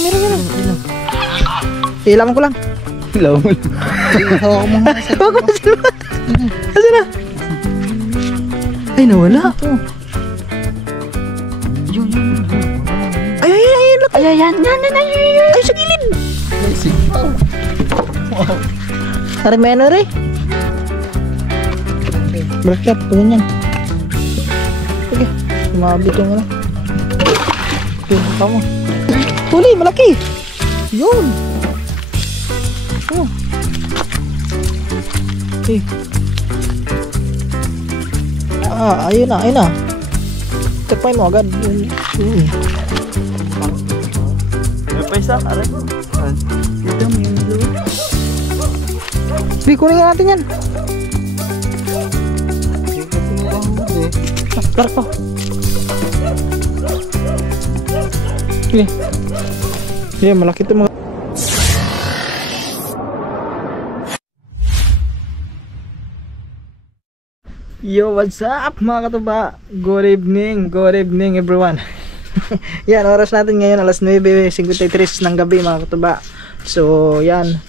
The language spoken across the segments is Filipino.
Meron. Ilaman ko lang. Ilaw mo. Hawak mo nga. Hawak mo sila. Asa na? Ay, nawala. Yun. Ay, yan. Ay, sa gilid. Hari meno rin. Berkat, ganyan. Sige, sumabit yung ano. Okay, kamu. Huli, malaki. Yun. Oh. Okay. Ayun na. Takpay mo agad. Yun. May paisa, aray ko. Ito mo yung blue. Sige, kunin natin yan. Larak po. Sige. Sige, malaki ito mga. Yo, what's up mga katuba? Good evening everyone. Yan, oras natin ngayon alas 9:53 ng gabi mga katuba. So yan,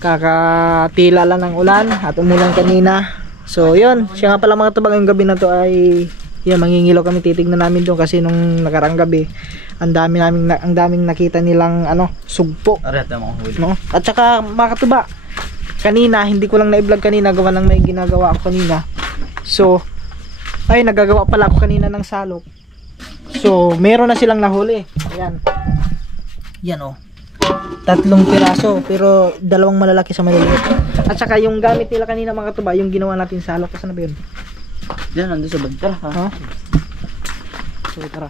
kakatila lang ng ulan at umulan kanina. So yun, siya nga pala mga katuba, ngayong gabi na to ay yan, mangingilaw kami, titignan namin doon kasi nung nakarang gabi ang daming nakita nilang sugpo, no? At saka mga katuba, kanina hindi ko lang na-vlog kanina, gawa ng may ginagawa ako kanina. So ay, nagagawa pala ako kanina ng salok. So meron na silang nahuli. Ayan. Yan oh. 3 piraso pero 2 malalaki sa maliliit. At saka yung gamit nila kanina mga katuba, yung ginawa natin salok, kasi na ba yun? Diyan, nandun sa bag. Tara. So tara.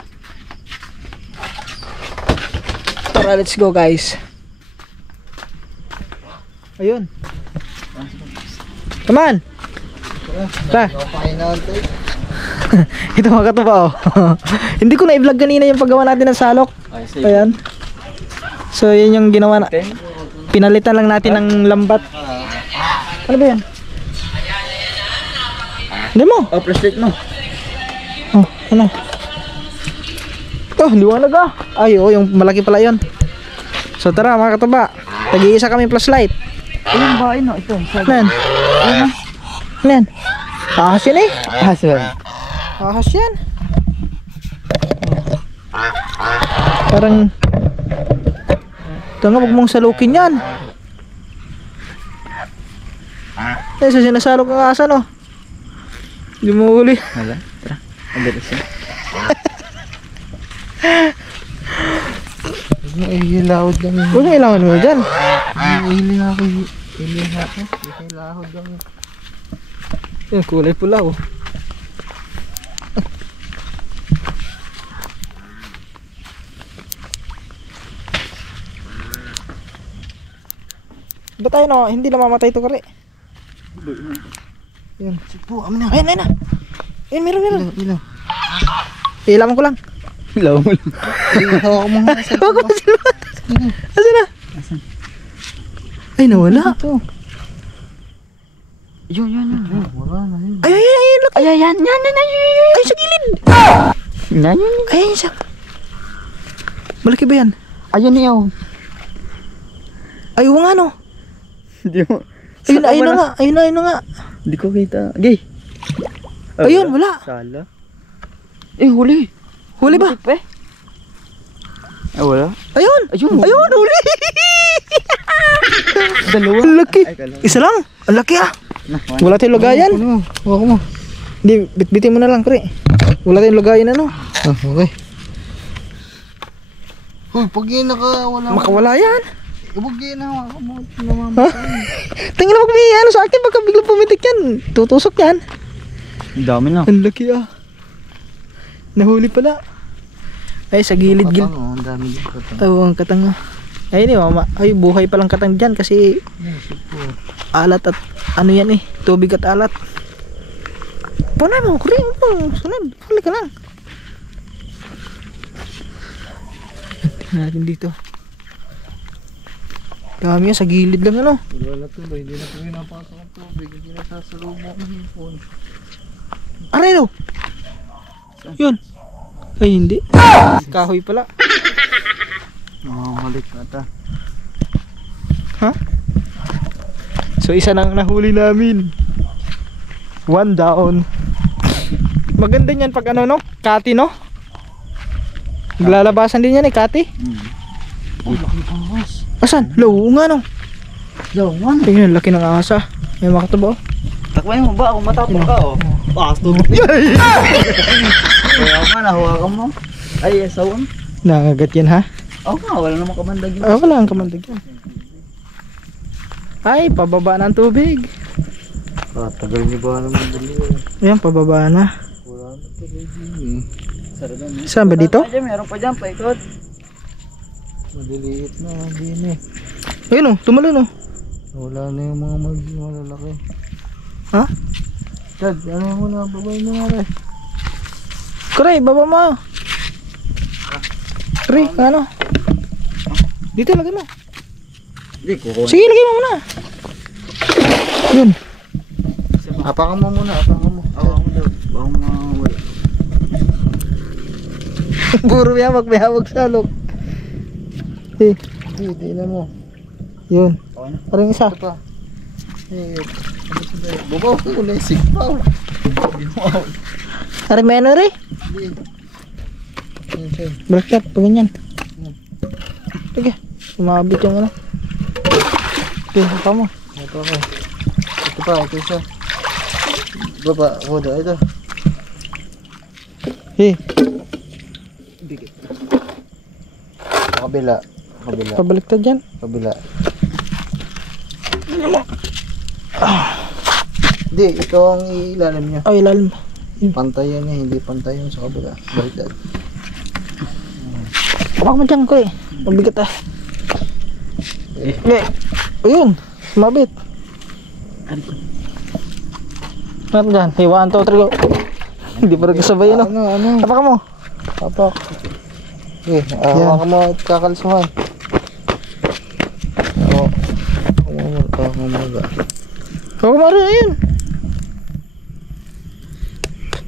Tara, let's go guys. Ayun. Come on. Tara. Ito mga katuba oh. Hindi ko na i-vlog kanina yung paggawa natin ng salok. Ayan. So yun yung ginawa na. Pinalitan lang natin ng lambat. Ano ba yan? Hindi mo. Oh, plastic mo. Oh, ano? Oh, liwanag ah. Ay, oh, yung malaki pala yun. So tara mga katuba, tag-iisa kami flashlight. Ayun ba? Ayun, ito. Ayan. Ayan. Ahas yan eh. Ahas ba? Ahas yan. Parang tanga, wag mong salukin yan. Eh, sa sinasalok ang asa no. Hindi mo huli. Wala. Tara. Ang bilis yan. Ilahod lang yun. Huwag ilawan mo dyan. Ilahod lang yun. Yan, kulay pula oh. Ba't tayo no? Hindi na mamatay ito kare. Yan. Sipo, amin na. Ayun na. Ayun, meron. Ilaw. Ilaman ko lang. Ilaw mo lang. Hawak mo nga. Hawak mo sila. Asan na? Ay, nawala. Yun. Wala na yun. Ay, look. Ay, yan. Ay, sa gilid. Yan. Ay, siya. Malaki ba yan? Ayun niyo. Ay, nga no. Hindi mo. Ayun na nga. Hindi ko kita. Gay. Ayun, wala. Sala. Huli. Huli ba? Wala. Ayun, huli. Dalawa. Ang laki. Isa lang. Ang laki ah. Wala tayong lagayan. Huwag mo. Hindi, bitbitin mo na lang, pre. Wala tayong lagayan ano. Okay. Hoy, pag yun nakawala. Makawala yan. Huwag yun na. Tingnan mo kung may sa akin, baka biglang pumitik yan. Tutusok yan. Ang dami na. Ang laki ah. Nahuli pala. Ay, sa gilid-gilid. Ang dami din katang. Ang katang. Ay, mama. Ay, buhay palang katang dyan kasi alat at ano yan eh. Tubig at alat. Panay mo, kuring mo. Sunod. Huli ka lang. Tingnan natin dito. Dami yan, sa gilid lang ano. Wala tuloy, hindi na po pinapasok ang tubig. Hindi na sasalubong ang hipon. Aray no. Yun. Ay, hindi. Kahoy pala. Mamamalik na ta. Ha? So isa nang nahuli namin. 1 down. Maganda niyan pag ano no? Kati no? Naglalabasan din yan eh, Kati. Oh, laki ng ahas. Asan? Low nga no. Lawan. Tingnan, laki ng ahas ah. May makataba oh. Takbayin mo ba? Kung matapang ka oh. Ahas tulog niya. Kaya ka, nahawakan mo. Ay, sawan. Nangagat yan ha? Oo nga, wala namang kamandag yun. Wala ang kamandag yan. Ay, pababa ng tubig. Tagal niyo ba naman dali? Ayan, pababa na. Wala na tuloy din eh. Sarap. Saan ba dito? Meron pa dyan, paikot. Maliliit na, din eh. Ayun oh, tumalon oh. Wala na yung mga malalaki. Ha? Dad, ano mo na, babay mo nga rin. Kuray, baba mo. Kuray, ano? Dito, lagay mo. Hindi, kukuha. Sige, lagay mo muna. Yun. Apakan mo muna, apakan mo. Apakan mo daw. Baka mawala. Puro may hawag sa alok. Eh, Hindi na mo. yun. Okay na. Parang isa. Ito pa. Eh, ano sa dayo? Babaw ko na yung sigpaw. Parang may ano rin. Hindi. Ano siya? Bracket, pag ganyan. Sige, sumabit yung ano. Okay, apa mo. Ito ako. Ito pa, ito isa. Baba, wala, ito. Eh, Kabila. Kabila. pabaliktad dyan. Kabila. Hindi, ito ang ilalim niya. Ay, ilalim. Pantay yan eh, hindi pantay yung sa kabila. Baliktad. Hamak mo dyan ko eh. Mabigat ah. Eh, ayun. Sumabit. Ano dyan? Hey, 1, 2, 3, go. Hindi pa rin kasabay ano. Ano? Tapak mo. Tapak. Eh, Yan. hawakan mo at kakalsuhan. Oo. Kamaga. Huwag mo rin, ayun.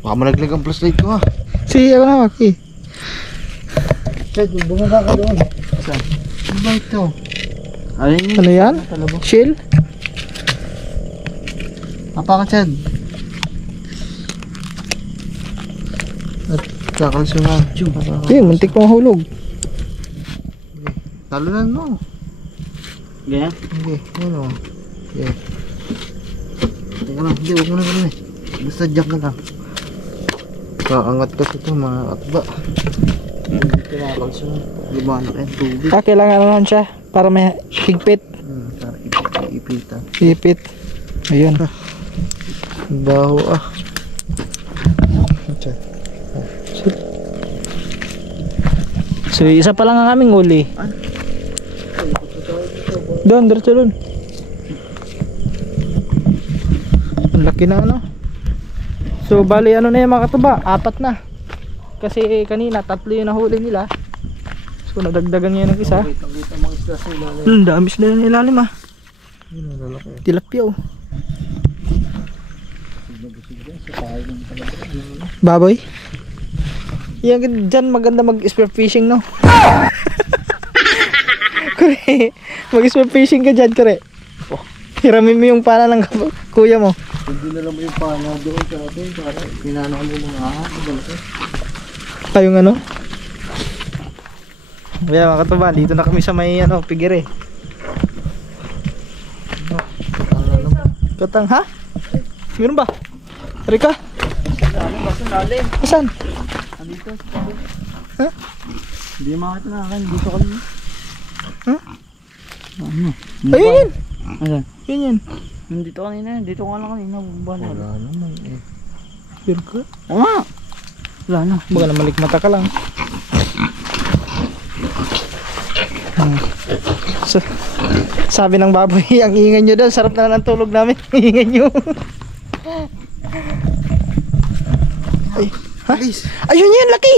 Baka malaglag ang flashlight ko ha. Si, ako na, okay. Chad, bumaba ka doon. Saan? Ano ba ito? Ano yan? Talabo. Chill? Apa ka, Chad? At kakalsuhan. Ayun, muntik pang hulog. Talunan mo. Ganyan? Hindi, ano? Yeah. Teka lang, hindi, huwag mo na ganun eh. Basta jack na lang. Kaangat kasi ito, mga katba. Hindi kinakalsuhan. Lumana kayo, tubig. Kailangan naman siya para may higpit. Para ipitan. Higpit. Ayun. Baho ah. So, isa pa lang ang aming uli. Doon, diretso doon. Ang laki na ano. So, bali ano na yung mga katuba? 4 na. Kasi kanina, 3 yung nahuli nila. So, nadagdagan ngayon ng isa. Kita mga isda sa ilalim. Ang dami sila yung ilalim ah. Yun ang lalaki. Tilapia oh. Baboy? Yan dyan maganda mag-spear fishing no? Kure, mag-spear fishing ka dyan kure. Hiramin mo yung pala ng kuya mo. Hindi na lang mo yung pana doon sa atin. Para pinanahan mo mga ahas. Tayong ano? Kaya mga katuban, dito na kami sa may ano, pigire. Katang ha? Meron ba? Rika? Asan? Dito. Ha? Hindi makita na akin. Dito kami. Ha? Ano? Ayun yun! Ayan. Yun yun. Dito kanina. Dito nga lang kanina. Bumba na. Wala naman eh. Pero ka? Oo nga. Wala na. Baga na malikmata ka lang. So, sabi ng baboy, ang ingay nyo doon, sarap na lang ang tulog namin. Ingay nyo. Ay, ha? Ayun yun, laki!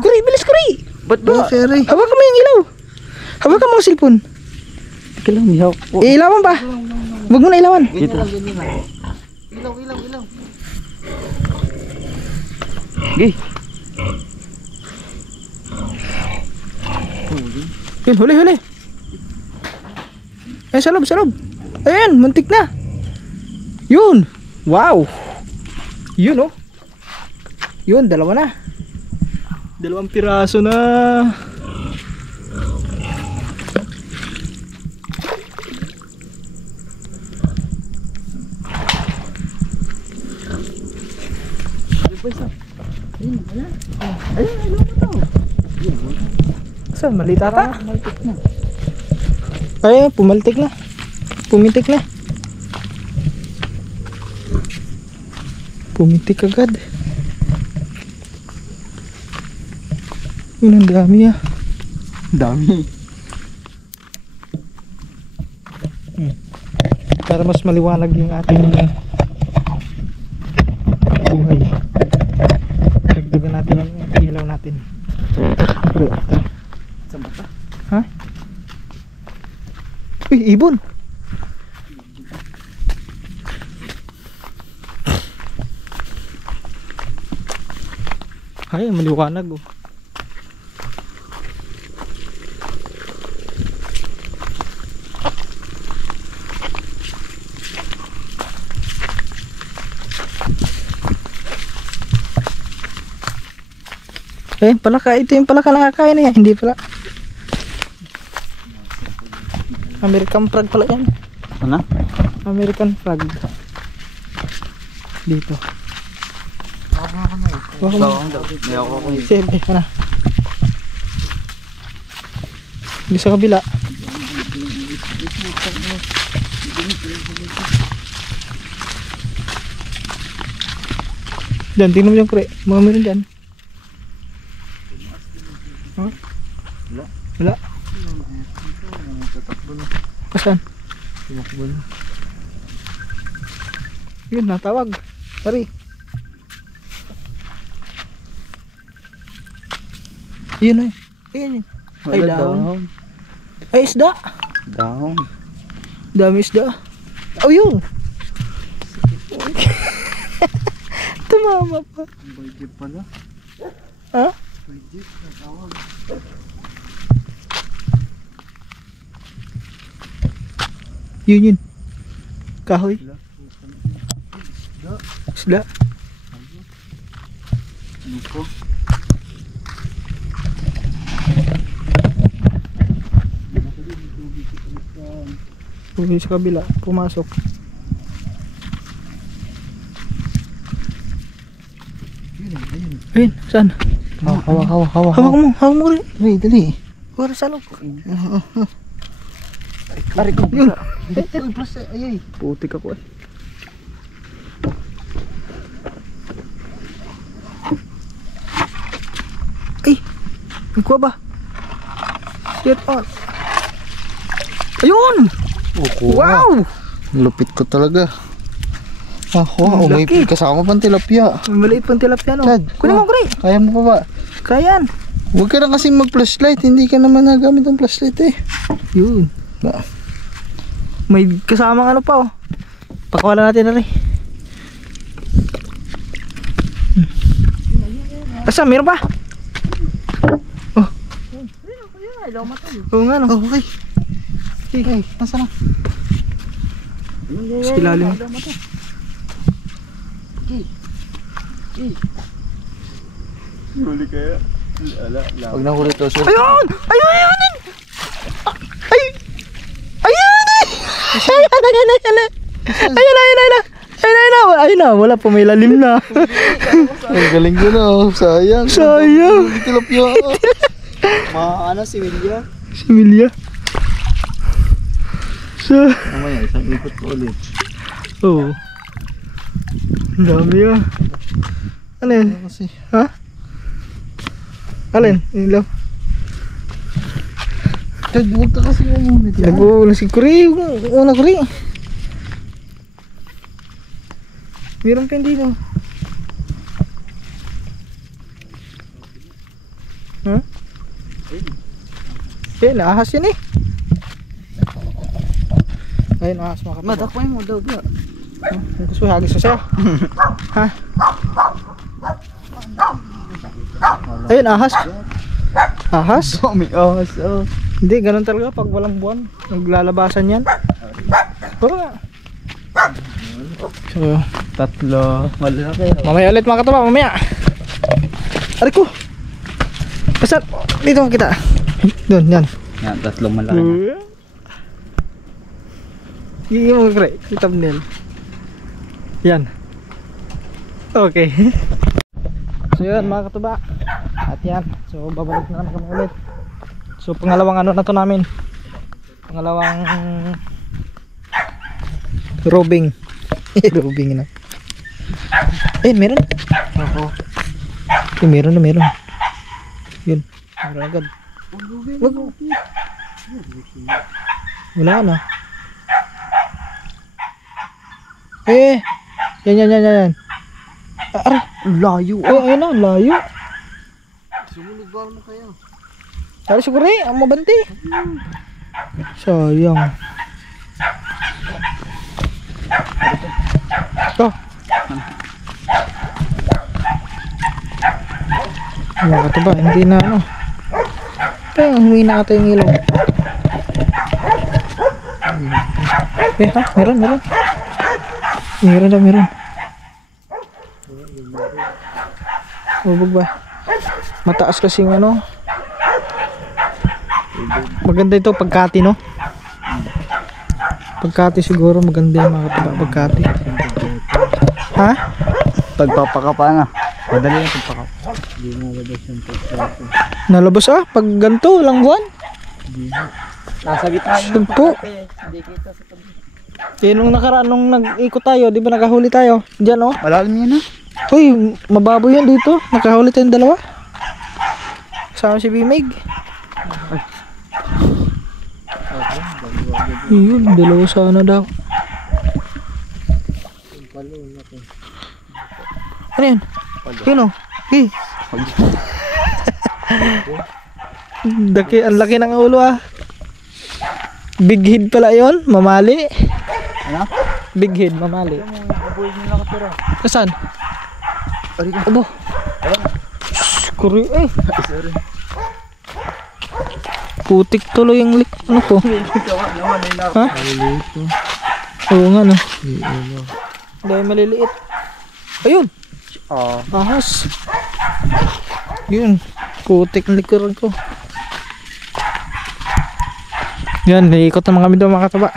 Kuri, bilis kuri! Ba't ba? Ferry. Hawakan mo yung ilaw. Hawakan mo ang cellphone. Teka lang. Mihaw. Oh. Ilawan ba? Huwag mo na ilawan. Dito. Ilaw. Gay. Yun, huli, huli. Ayan, sa loob, sa loob. Ayan, muntik na. Yun. Wow. Yun, oh. Yun, dalawa na. Dalawang piraso na. Saan? Maliit ata? Ay, pumaltik na. Pumitik na. Pumitik agad. Yun, ang dami ah. Dami. Para mas maliwanag yung ating buhay. Dagdagan natin ang ilaw natin. Saan ba ito? Ha? Uy, ibon! Ay, maliwanag oh. Eh, palaka. Ito yung palaka nakakain niya. Hindi pala. American frog pala yan. Ano? American frog. Dito. Baka May ako ko. Siyempre, ano? Hindi sa kabila. Diyan, tingnan mo yung pre. Mga meron dyan. Huh? Wala. Asan? Yun, natawag. Pari. Yun ay. Ayun yun. Ay, daon. Ay, isda. Daon. Dami isda. Oh, yun. Tumama pa. Budget pala. Ha? Budget na tawag. Yun yun. Kahoy. Isda. Ano po? Pumunta sa kabila. Pumasok. Ayun, saan? Hawak. Hawak mo, hawak mo rin. Dali, dali. Wala sa loob. Pare ko. Yun. Uy, plus, ay. Putik ako eh. Ay! May kuha ba? Get on! Ayun! Wow! Lupit ko talaga. Ah, wow. Ang May laki. kasama pang tilapia. Maliit pang tilapia no? Chad, Kunin mo, Gray! Kaya mo pa ba? Kayan! Huwag ka na kasi mag-flashlight. Hindi ka naman nagamit ang flashlight eh. Yun. Ba? May kasamang ano pa oh. Pakawala natin na rin. Asa, meron pa? Oh. Oo nga no. Oh, okay. Okay, nasa na? Sa ilalim. Huli kaya? Huwag na huli to, sir. Ayun! Ayun! Ayun! Ay! Ayun! Ayun na! Wala pa, may lalim na. Ang galing ko na, oh. Sayang. Sayang. Hindi tilapia. Ano si William? Si Milya. Mamaya, isang ikot ko ulit. Oh. Ang dami ah. Ano yan? Kasi, Ha? Alin? Ilaw. Chad, huwag ka kasi umumit. Nag-uuna si Kuri. Una Kuri. Meron pa hindi no. Ha? Eh, naahas yun eh. Ayun, ahas mga kapatid. Madakpay mo daw ba? Gusto mo hagis siya? Ha? Ayun, ahas. Ahas? Dami ahas, oh. Hindi, ganun talaga pag walang buwan. Naglalabasan yan. Oo nga. So, Tatlo. Malaki. mamaya ulit mga katuba, mamaya. Aray ko. Basta, dito kita. Doon, yan. Yan, tatlong malaki na. Hindi mo kre, yung thumbnail. Yan. Okay. So yun mga katuba. At yan. So babalik na naman kami ulit. So pangalawang ano na to namin. Pangalawang robing. Robing na. Meron. Ako. Meron na meron. Yun. Meron agad. Wag mo. Wala na. Yan. Aray. Layo. Ayun na, layo. Sumunod ba mo kayo? Tara siguro ang mabanti. Sayang. Oh. Mga katuba, hindi na ano. Kaya humina ata yung ilaw. Ha? Meron. Meron. Hubog ba? Mataas kasi yung ano. Maganda ito pagkati, no? Pagkati siguro maganda yung mga katuba. Pagkati. Ha? Pagpapakapa na. Madali na pagpakapa. Hindi mo labas yung pagkakas. Nalabas pag ganito, walang buwan. Nasa gitna yun. Sumpo. Hindi kita sa tabi. Nung nakaraan, nung nag-ikot tayo, di ba nakahuli tayo? Diyan, oh. Malalim yan, ha? Uy, mababoy yan dito. Nakahuli tayong dalawa. Kasama si Bimig. Yun, dalawa sana daw. Ano yan? Yun, oh. Ang laki ng ulo, Big head pala yun, mamali. Ano? Big head, mamali. Kabuhin nyo lang katira. Kasan? Abo. Kuri, Sorry. putik tuloy yung ano ko. Ha? Malilito. Oo nga, no. Dahil maliliit. Ayun. Ahas. Yun. Putik ng likuran ko. Yan, naiikot naman kami doon mga kataba.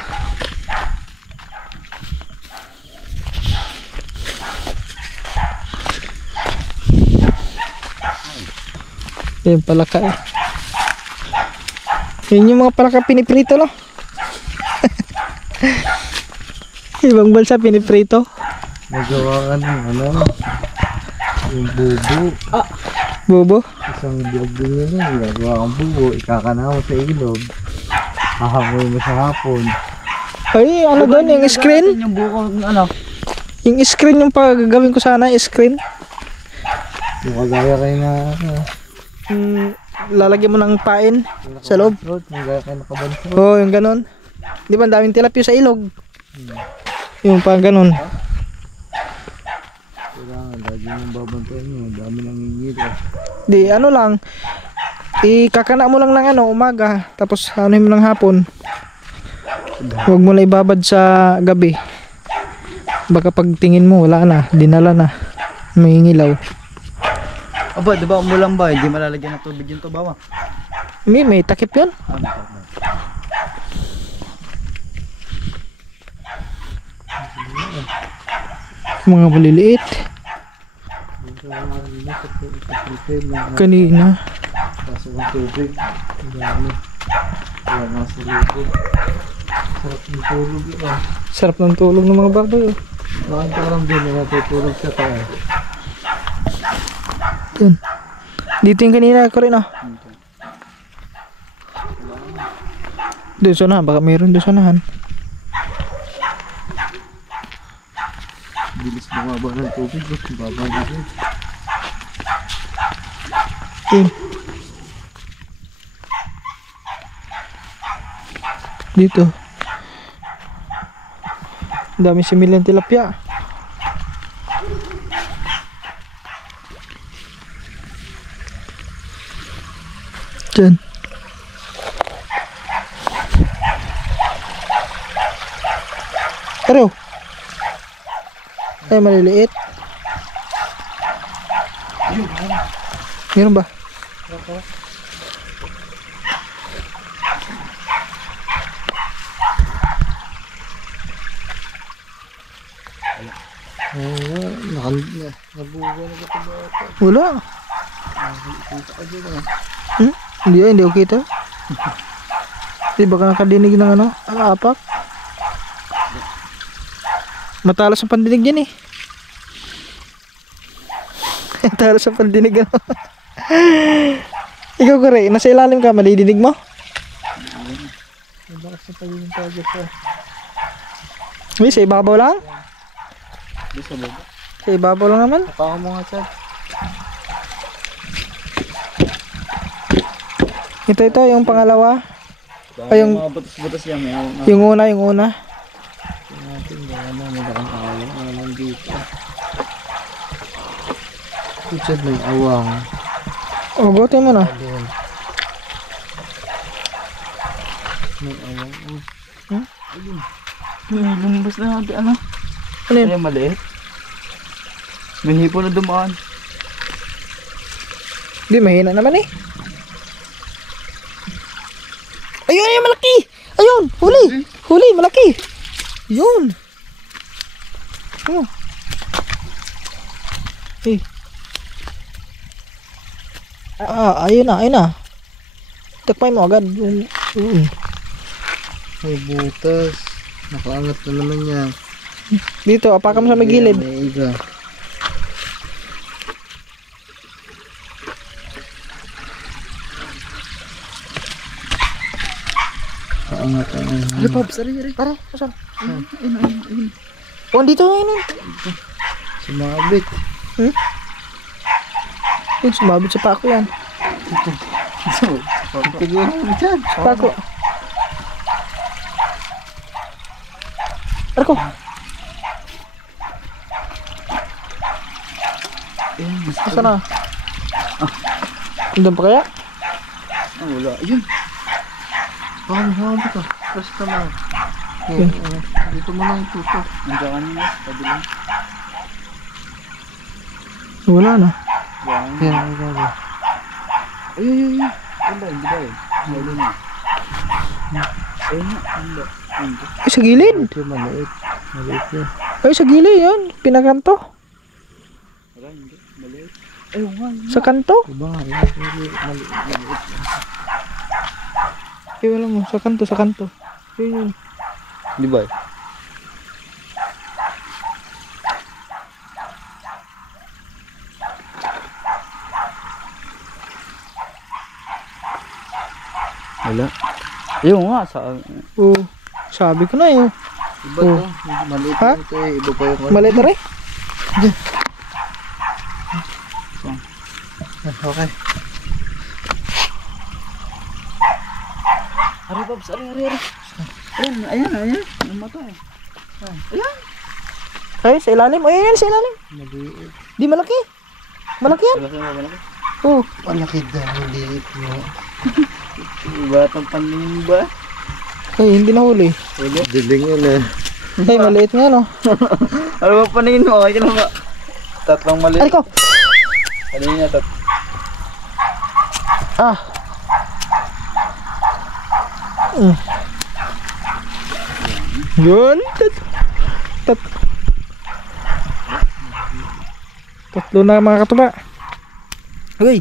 Yan palaka Yan yung mga palaka piniprito, no? Ibang bansa piniprito. Nagawa ka ng ano? Yung bubo. Bobo. Isang bilog din yun nagawa kang bubo. Ikakanaw sa ilog. Hahamoy mo sa hapon. Ay, ano doon? Yung screen? Yung buko, ano? Yung screen yung pagagawin ko sana, screen. Yung kagaya kayo na Lalagyan mo ng pain sa loob. Yung kagaya kayo nakabansa. Oo, yung ganon. Di ba, ang daming tilapio sa ilog. Yung pa ganon. Kailangan, lagi yung babantayan nyo. Dami nang ngingilo. Di, ano lang. Ikakana mo lang ng ano, umaga. Tapos anuhin mo ng hapon. Huwag mo na ibabad sa gabi. Baka pag tingin mo, wala na. Dinala na. May ngilaw. Aba, diba umulang ba? Hindi malalagyan ng tubig yung tubawa. May takip yun. Mga maliliit. Kanina. Kaso ng tubig. Ang dami. Wala nga sa libo. Sarap ng tulog yun. Sarap ng tulog ng mga baboy. Bakit ka lang din na natutulog sa tayo? Yun. Dito yung kanina ko rin, Doon sa unahan, baka mayroon doon sa unahan. Bilis bumaba ng tubig. Baba na rin. Yun. Dito. Ang dami similang tilapia. Saan? Pero, ay maliliit. Meron ba? Nabuga na ito ba? Wala. Hindi ako kita. Di baka nakadinig ng ano? Apak. Matalas ang pandinig yan eh. Matalas ang pandinig ano. Ikaw kare, nasa ilalim ka, madidinig mo? Malakas na pagiging target ko. Uy, sa ibabaw lang? Di sa baba. Sa ibabaw lang naman. Tapakan mo nga, Chad. Ito, yung pangalawa. Ay, yung mga butas-butas yan. yung una. Natin, baka na, malakang awang. Alam dito. Chad, may awang. Oh, butin mo na. Doon. May awang. Lumabas na natin, ano? Ano yun? Ay, maliit. May hipo na dumaan. Hindi, mahina naman eh. Ayun, malaki! Ayun, huli, malaki! Yun! Oh. Eh. Ayun na. Takpay mo agad. Yun. May butas. Nakaangat na naman yan. Dito, apakan mo sa may gilid. May iga. Kaangat na yan. Ay, Pops, ari. Pare, saan? Oh, dito yun. Sumabit. Yun, sumabit sa pako yan. Pagpagyan mo dyan. Sa pako. Arko. Saan na? Doon pa kaya? Ah, wala. Ayun. Parang hawak ka. Basta na. Dito mo lang itutok. Nandiyan kanina. Tabi lang. Wala na. Yan, ang gabi. Ay. Wala, hindi ba eh. Wala na. Ayun na. Wala. Ay, sa gilid. Ito maliit. Maliit yan. Ay, sa gilid yan. Pinakanto. Wala, hindi. Maliit. Ay, wala. Sa kanto. Diba nga, maliit. Ay, wala mo. Sa kanto. Yun. Di ba eh? Wala. Ayun nga. Oh, sabi ko na yun. Iba to. Maliit Ha? ito eh. Iba pa yung Maliit na rin. Okay. Ari, Pops. Ari. Ayan. Ang mata eh. Ay, sa ilalim. Ay, yan, sa ilalim. Maliit. Di malaki. Malaki yan. Malaki. Oh, Malaki daw. Maliit mo. Batang panling ba? ay, hindi na huli. Diling yun eh. Ay, maliit nga, no? Ano ba paningin mo? Okay lang ba? Tatlong maliit. Ay, ko. Kanina Ah. Yun. Tatlo na mga katuba. Okay.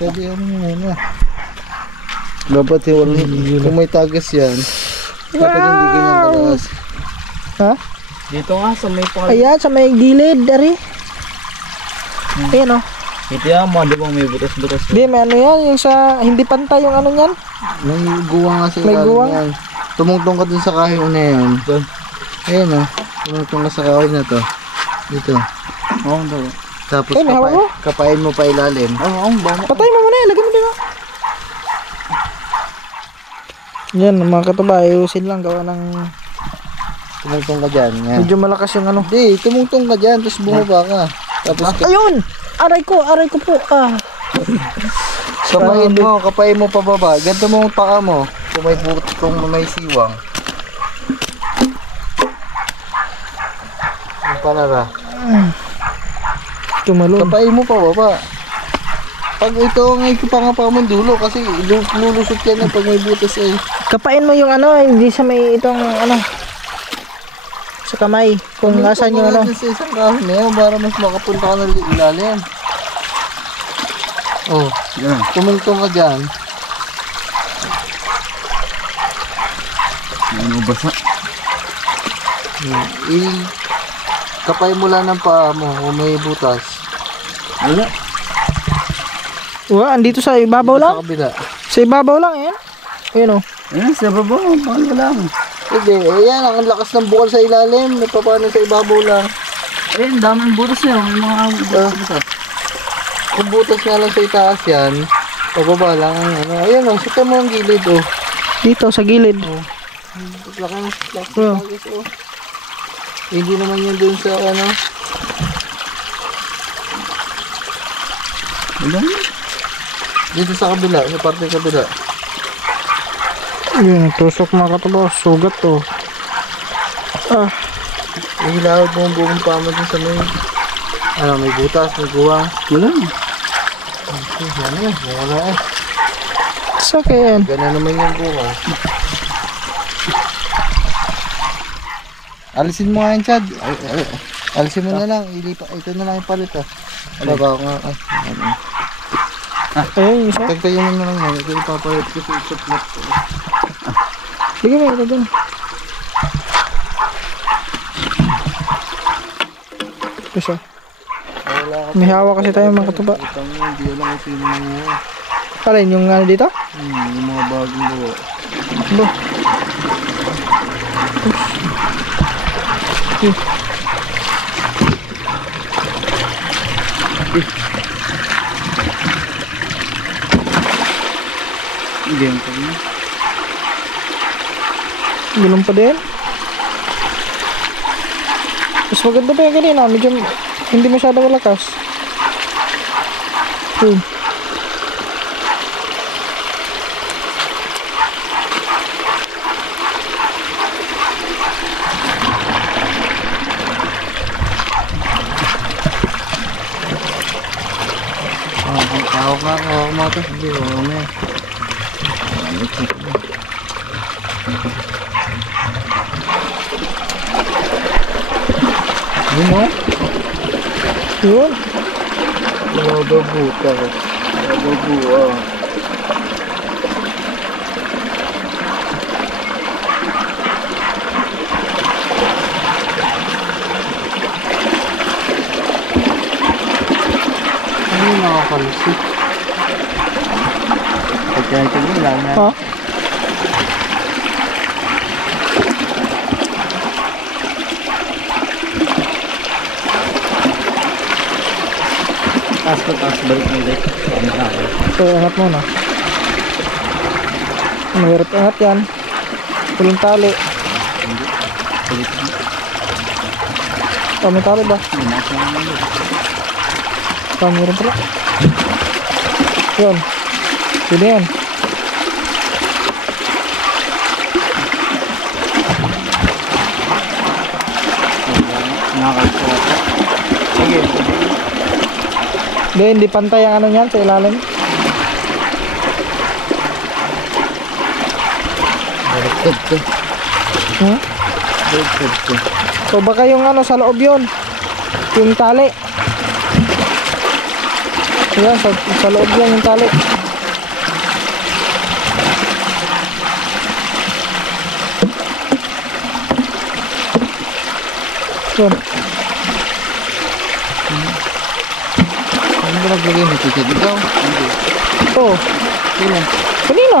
Pwede ano muna. Dapat kung may tagas yan. Dapat hindi ganyan tagas. Ha? Dito nga sa may pangal. Ayan, sa may gilid, dari. Ayan, oh. Ito yan mo, di ba may butas-butas? Di, may ano yan, yung sa, hindi pantay yung ano yan. May guwang nga sa May ilalim guwang? yan. Tumungtong ka dun sa kahoy na yan. Doon. Ayan o. Tumungtong ka sa kahoy na to. Dito. Oo, doon. Tapos Ay, may hawak mo? kapain mo pa ilalim. Oo, ba mo? Patay mo muna, lagyan mo dito. Yan, mga katuba, ayusin lang, gawa ng Tumungtong ka dyan. Yan. medyo malakas yung ano. Hindi, tumungtong ka dyan. Tapos bumaba ka. Tapos Ayun! Aray ko po. Kapain mo pababa. Ganto mo ang paa mo. Kung may siwang. Ang panara. Tumalon. Kapain mo pababa. Pag ito ang ipapangapa mo dulo kasi lulusot yan pag may butas eh. Kapain mo yung ano, hindi sa may itong ano. Sa kamay. Kung nasan yung ano. Sa isang kahon na yan para mas makapunta ka ng ilalim. Oh, Yan. tumultong ka dyan. Ano basa? Kapay mo lang ng paa mo kung may butas. Wala. Andito sa ibabaw lang. Sa kabila. Sa ibabaw lang yan. Ayun oh. Ayan, sa baba. Paano lang? Hindi, ayan, ang lakas ng bukal sa ilalim. Paano sa ibabaw lang. Ayan, daming butas niya. May mga butas. Kung butas nga lang sa itaas yan, pababa lang ang ano. Ayan o, suka mo ang gilid o. Dito sa gilid. Lakas Oh. o. Hindi naman yun dun sa ano. Wala. Dito sa kabila, sa parte kabila. Yun, tusok mga katubaw. Sugat to. Ihilawad mo ang buong paa mo dun sa may, ano, may butas, may guwang. Wala. Yan na, wala eh. Sakit. Gana naman yung buwang. Alisin mo nga yan, Chad. Alisin mo na lang. Ito na lang yung palit ah. Baba ko nga. Ayun, isa. Tagtayin mo na lang yan. Ito ipapalit ko sa ikot mo. Sige mo ito dun. Isa. Wala ka. May hawa kasi tayo mga katuba. Utang mo, hindi alam kung sino mo. Alin, yung ano dito? Yung mga bagong gawa. Bo. Ganyan pa rin. Gulong pa din. Mas maganda pa yung kanina. Medyo hindi masyadong malakas. Tawag nga ako mga to. Hindi ko mamaya. Yun o. Yun. Nagabuta ko. Nagabuta. Ano yung nakakalusik? Pagkain ko mo lang na. Ha? Taas ko, taas. Balik mo ulit. So, angat mo na. Mahirap angat yan. Tuling tali. May tali ba? Meron pala. Yun. Pwede yan. Nakakalito. Sige. Hindi pantay ang ano niyan sa ilalim. Baliktad ko. Hmm? Baliktad ko. So baka yung ano sa loob yun. Yung tali. Ayan, sa loob yan yung tali. Yun. Ano ba naglagay mo? Titig ikaw? Hindi. Oo. Sino? Kanina.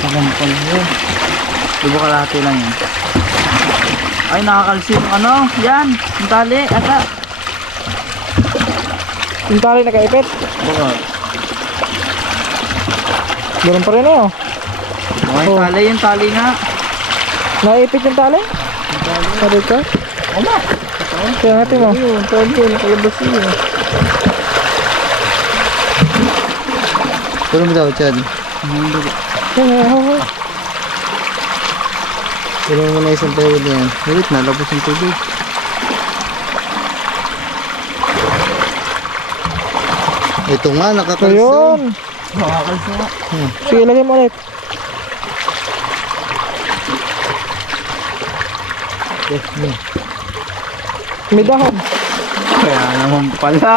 Sa gampang yun. Di ba kalahati lang yun? Ay, nakakalsi yung ano. Yan. Yung tali. Ata. Yung tali nakaipit. Bakit? Ganun pa rin eh, oh. Okay, Oh. yung tali nga. Naipit yung tali? Sabi ka? Oma. Kaya natin mo. Yung tali yun. Nakalabas yun. Pero mo daw, Chad. Pero mo na isang tawid na yan. Ulit, nalabas yung tubig. Ito nga, nakakalso. Ayun. Nakakalsi nga. Sige, lagay mo ulit. May dahon. Kaya naman pala.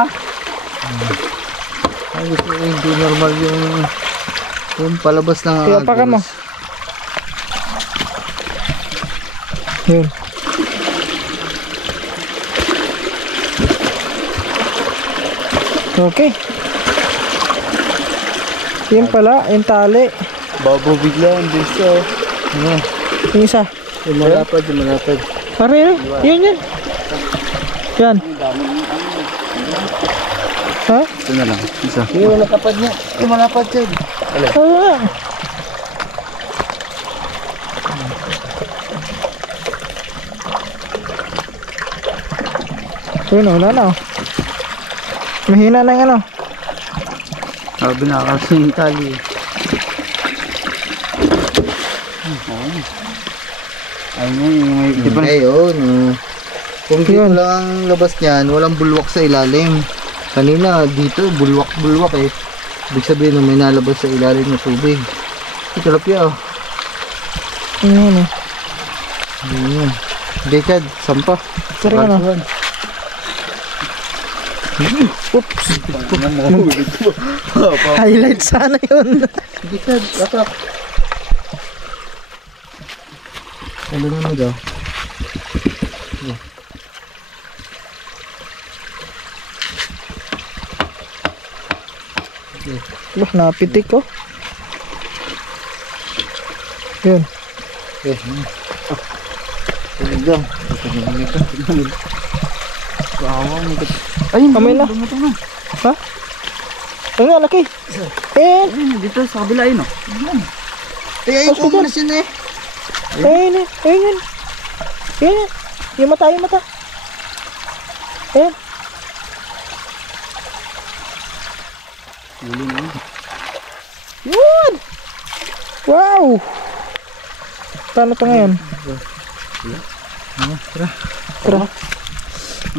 Ay, ito, hindi normal yung palabas ng Kaya pakan mo. Yun. Okay. Yun pala, yung tali. Babo bigla. Hindi siya. Ano? Yung isa. Yung malapad. Pare, yun yun. Yan. Ha? Ito na lang. Isa. Yung malapad niya. Yung malapad, Chad. Oo nga. Yun, wala na oh. Mahina na yung ano. Sabi nakakalsi yung tali. Ayun mo yung may... Di ba? Ayun. Kung dito Yun. lang ang labas niyan, walang bulwak sa ilalim. Kanina, dito, bulwak eh. Ibig sabihin na may nalabas sa ilalim ng tubig. Ito, tilapia oh. Yun eh. Ayun. Hindi, Chad. Sampa. Sorry ano. Oops. Highlight sana yun. Hindi, Chad. Lapak. Talungan mo daw. Bah, napitik ko. Yun. Eh. Tulog daw. Ayun, Kamay na. dumating na. Ha? Ayun nga, laki. Eh, Ayun, dito sa kabila yun, oh. Eh, ayun ko muna siya eh. ayun eh. Ayun yun. Ayun yun. Yung mata, yung mata. Ayun. Yun! Wow! Paano to ngayon? Tara.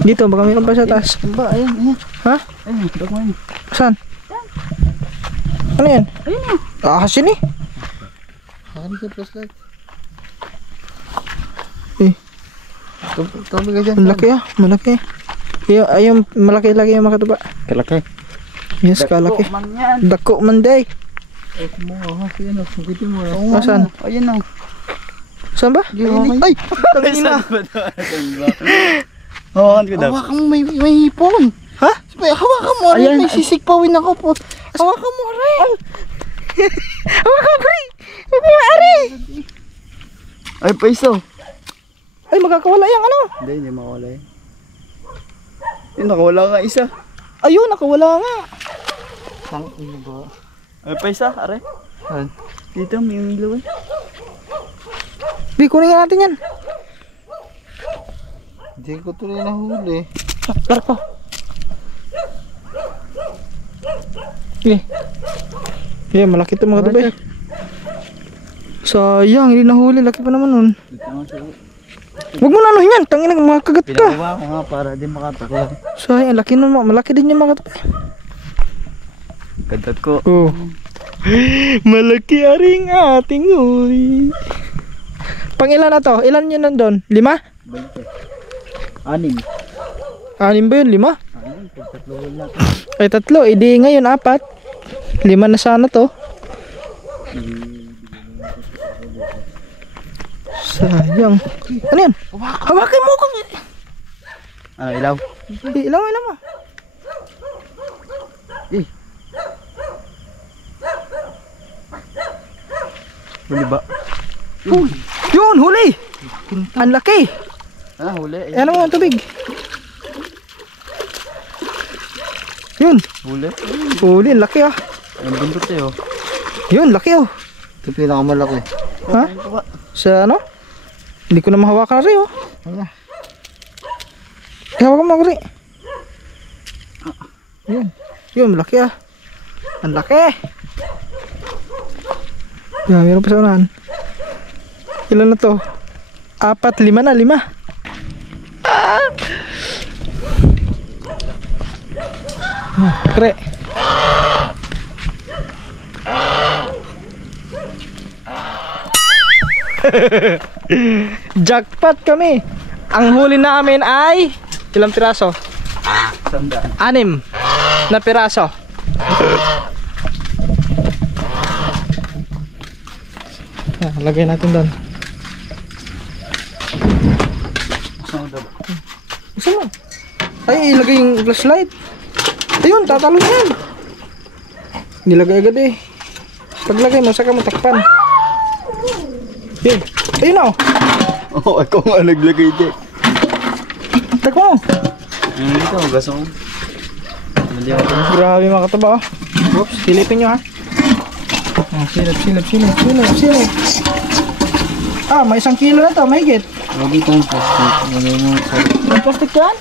Dito, baka mayroon pa sa taas. Ba, ayun. Ha? Ayun, dagmo yun. Saan? Ano yan? Ayun yun. Asin eh. Ano sa flashlight? Eh, Tabi ka dyan. ang laki ah. Malaki. Ayun, malaki-laki yung mga katuba. Kalaki. Yes, kalaki. Man yan. Dako man day. Ay, kumuha kasi yan. Sukitin mo. Asan? Ayun, oh. Saan ba? Ay! Tangina! Hawakan ko daw. Hawakan mo, may hipon. Ha? Hawakan mo, Ayan. may sisikpawin ako po. Hawakan mo, aray. Hawakan mo, pre! Ari! Ay, paiso. Ay, magkakawala yung ano. Hindi, hindi makawala yun. Yun, nakawala nga isa. Ayun, nakawala nga. Tang ino ba? Ay, paisa, are. Saan? Dito, may umilaw eh. Di, kunin nga natin yan. Hindi ko tuloy nahuli. Tarak pa. Sige. Yeah, malaki ito mga tuba eh. Sayang, hindi nahuli. Laki pa naman nun. Dito nga siya. Huwag mo na ano yan. Tangina, makagat ka. Pinakuha ko nga para di makatakla. Sayang, laki nun. Malaki din yung mga tuba. Kadat ko. Oh. Malaki aring ating huli. Pang ilan na to? Ilan yun nandun? 5? 20. 6. 6 ba yun? 5? 6, pagtatluhan natin. Ay 3. Edi ngayon 4. 5 na sana to. Sayang. Ano yan? Hawakin mo kung... Ano, ilaw? Ilaw mo. Huli ba? Yun, huli! Ang laki! Huli. Ano mo ang tubig? Yun. Huli. Huli, laki ah. Ang bundot eh oh. Yun, laki oh. Ito pinakamalaki. Ha? Sa ano? Hindi ko na mahawakan rin oh. Wala. Hawakan mo rin. Yun. Yun, laki ah. Ang laki. Yan, meron pa sa unahan. Ilan na to? 4, 5 na, 5. Ah! Kre. Jackpot kami. Ang huli namin ay ilang piraso? 100. 6 na piraso. Lagay natin doon. Gusto mo? Ay, ilagay yung flashlight. Ayun, tatalo na yan. Nilagay agad eh. Paglagay mo, saka mo takpan. Yun. Ayun na oh. Oh, ako nga naglagay din. Takpan mo. Dito, gasong. Hindi ako. Grabe mga kataba oh. Oops, silipin nyo ha. Silip. Ah, may 1 kilo na to, mahigit. Lagi tayong plastic. Ano mo? May plastic yan?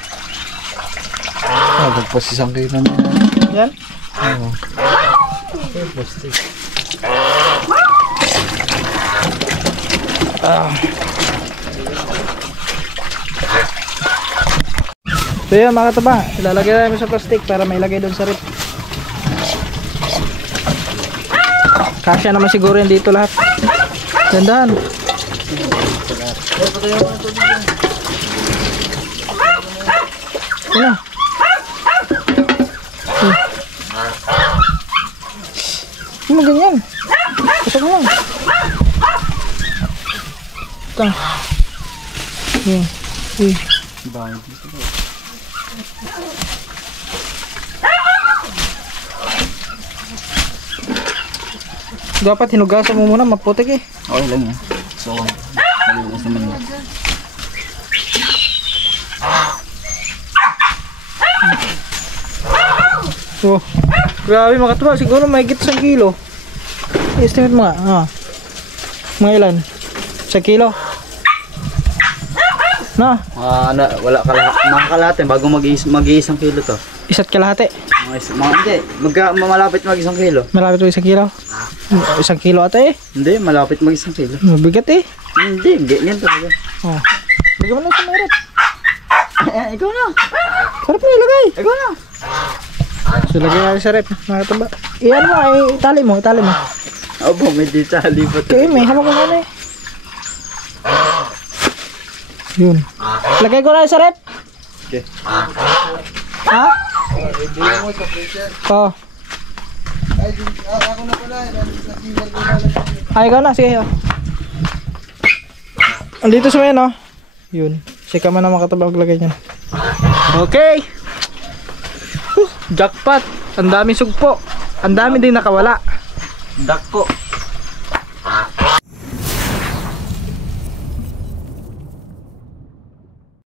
Lagpas 1 kilo na. Yan. Oo. Plastic. So yan mga kataba, ilalagay namin sa plastic para may lagay doon sa rip. Kasya naman siguro yan dito lahat. Dandahan. Ano? Ano ganyan? Pasok mo lang. Ito. Dapat hinugasan mo muna, maputik eh. Okay lang yan. So, malinis naman yan. Oh, grabe mga kataba, siguro mahigit 1 kilo. Estimate mo nga, mga ilan? 1 kilo? Na, Wala kalahati bago mag-1 kilo to. 1 kalahati. Hindi, malapit mag-1 kilo. Malapit mo 1 kilo? 1 kilo ata eh. Hindi, malapit mag-1 kilo. Mabigat eh. Hindi, ganyan talaga. Oh. Lagyan mo lang sa meron. Ikaw na. Sarap na ilagay. Ikaw na. So lagyan natin sa rep, mga kataba. Iyan mo, itali mo. Opo, may ditali pa Okay, may hawak ko na eh. Yun. Lagay ko na sa rep. Okay. Ha? Oo. Ako na pala. Ay, ikaw na. Sige. Andito sa may, no? Yun. Sika man na makatabag lagay niyan. Okay. Jackpot. Ang daming sugpo. Ang dami din nakawala. Dakpo.